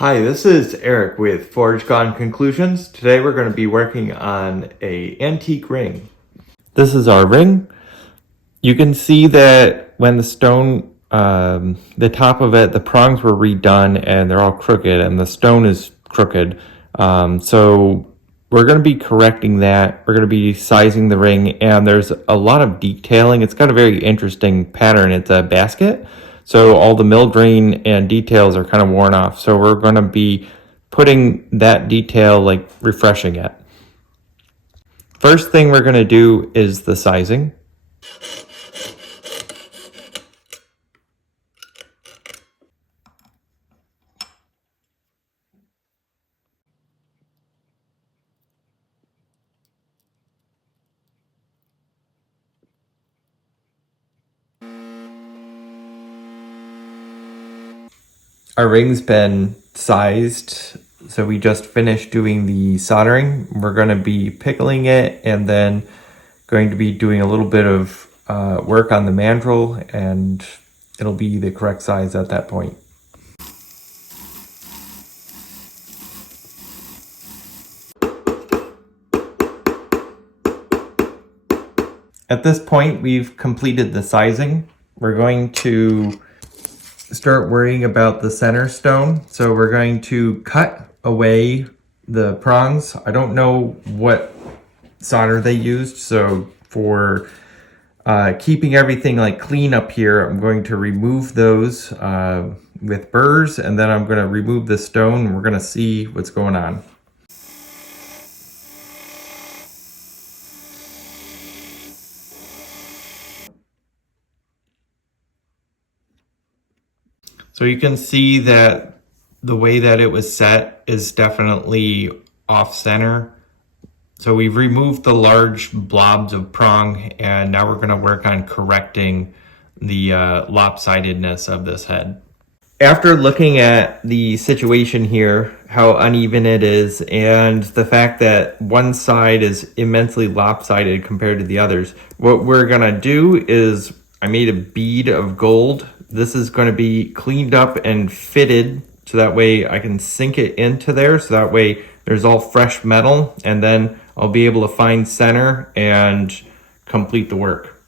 Hi, this is Eric with Forge Gone Conclusions. Today we're going to be working on a antique ring. This is our ring. You can see that when the stone, the top of it, the prongs were redone and they're all crooked and the stone is crooked. So we're going to be correcting that. We're going to be sizing the ring, and there's a lot of detailing. It's got a very interesting pattern. It's a basket. So all the mill grain and details are kind of worn off. So we're going to be putting that detail, like refreshing it. First thing we're going to do is the sizing. Our ring's been sized, so we just finished doing the soldering. We're going to be pickling it and then going to be doing a little bit of work on the mandrel, and it'll be the correct size at that point. At this point, we've completed the sizing. We're going to start worrying about the center stone. So we're going to cut away the prongs. I don't know what solder they used, so for keeping everything like clean up here, I'm going to remove those with burrs, and then I'm going to remove the stone and we're going to see what's going on. So you can see that the way that it was set is definitely off center. So we've removed the large blobs of prong, and now we're going to work on correcting the lopsidedness of this head. After looking at the situation here, how uneven it is, and the fact that one side is immensely lopsided compared to the others, what we're going to do is I made a bead of gold. This is going to be cleaned up and fitted so that way I can sink it into there, so that way there's all fresh metal, and then I'll be able to find center and complete the work.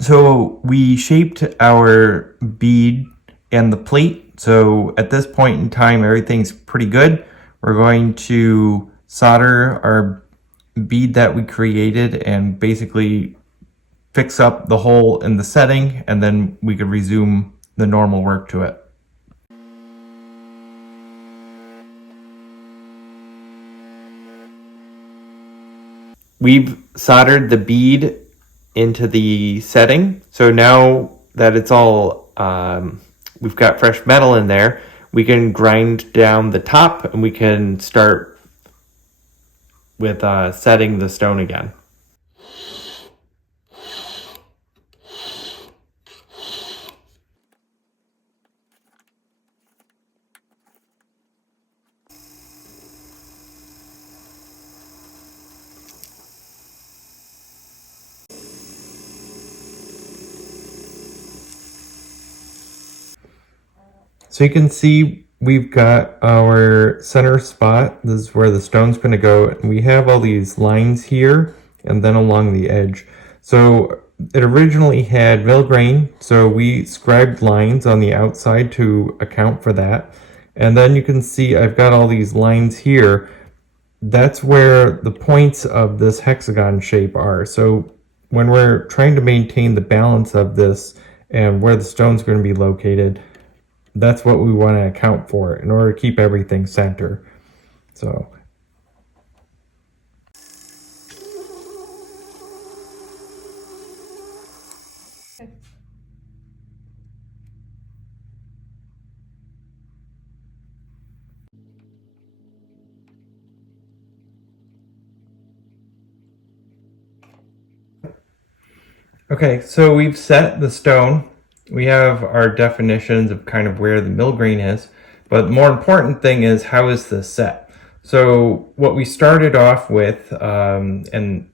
So we shaped our bead and the plate. So at this point in time, everything's pretty good. We're going to solder our bead that we created and basically fix up the hole in the setting, and then we could resume the normal work to it. We've soldered the bead into the setting. So now that it's all, we've got fresh metal in there, we can grind down the top and we can start with setting the stone again. So you can see we've got our center spot. This is where the stone's going to go. And we have all these lines here and then along the edge. So it originally had mill grain, so we scribed lines on the outside to account for that. And then you can see I've got all these lines here. That's where the points of this hexagon shape are. So when we're trying to maintain the balance of this and where the stone's going to be located, that's what we want to account for in order to keep everything center. So okay, so we've set the stone. We have our definitions of kind of where the mill grain is, but the more important thing is how is this set? So what we started off with and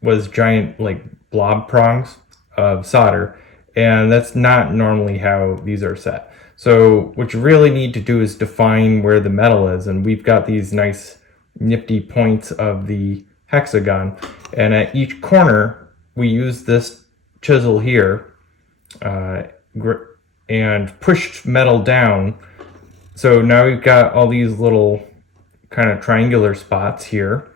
was giant like blob prongs of solder, and that's not normally how these are set. So what you really need to do is define where the metal is, and we've got these nice nifty points of the hexagon, and at each corner we use this chisel here and pushed metal down. So now we've got all these little kind of triangular spots here.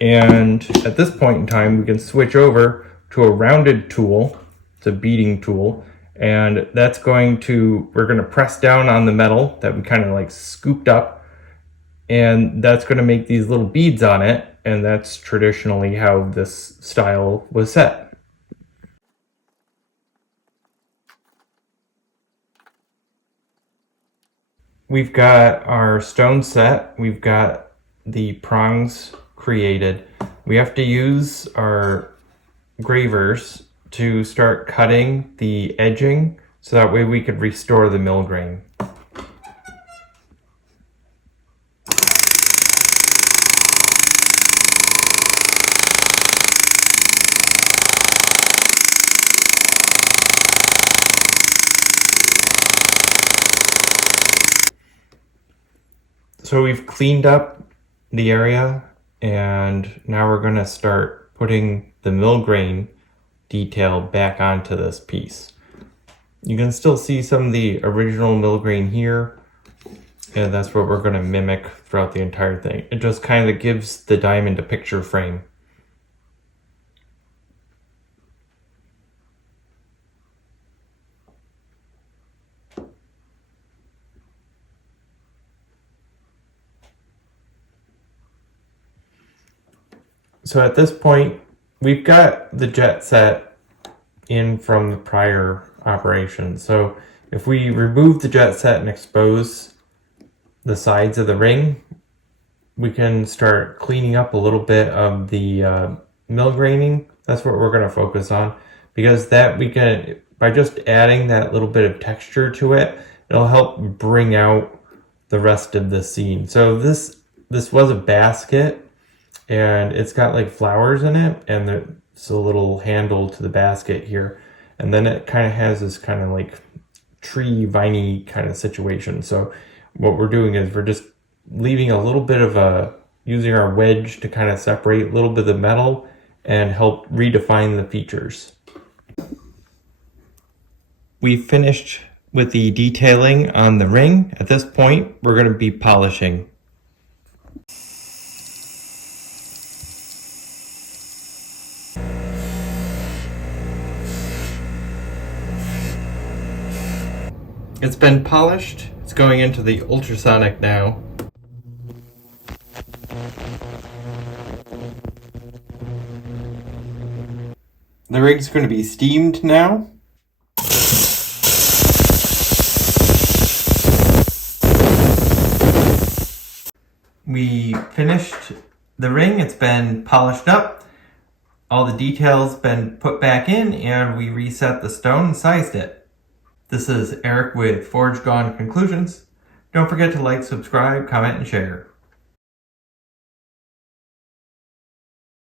And at this point in time, we can switch over to a rounded tool. It's a beading tool. And that's we're going to press down on the metal that we kind of like scooped up. And that's going to make these little beads on it. And that's traditionally how this style was set. We've got our stone set. We've got the prongs created. We have to use our gravers to start cutting the edging so that way we could restore the mill grain. So we've cleaned up the area, and now we're going to start putting the mill grain detail back onto this piece. You can still see some of the original mill grain here, and that's what we're going to mimic throughout the entire thing. It just kind of gives the diamond a picture frame. So at this point, we've got the jet set in from the prior operation. So if we remove the jet set and expose the sides of the ring, we can start cleaning up a little bit of the mill graining. That's what we're going to focus on, because that we can, by just adding that little bit of texture to it, it'll help bring out the rest of the scene. So this was a basket, and it's got like flowers in it, and there's a little handle to the basket here, and then it kind of has this kind of like tree viney kind of situation. So what we're doing is we're just leaving a little bit of using our wedge to kind of separate a little bit of the metal and help redefine the features. We've finished with the detailing on the ring. At this point, we're going to be polishing. It's been polished. It's going into the ultrasonic now. The rig's going to be steamed now. We finished the ring. It's been polished up. All the details been put back in, and we reset the stone and sized it. This is Eric with Forge Gone Conclusions. Don't forget to like, subscribe, comment, and share.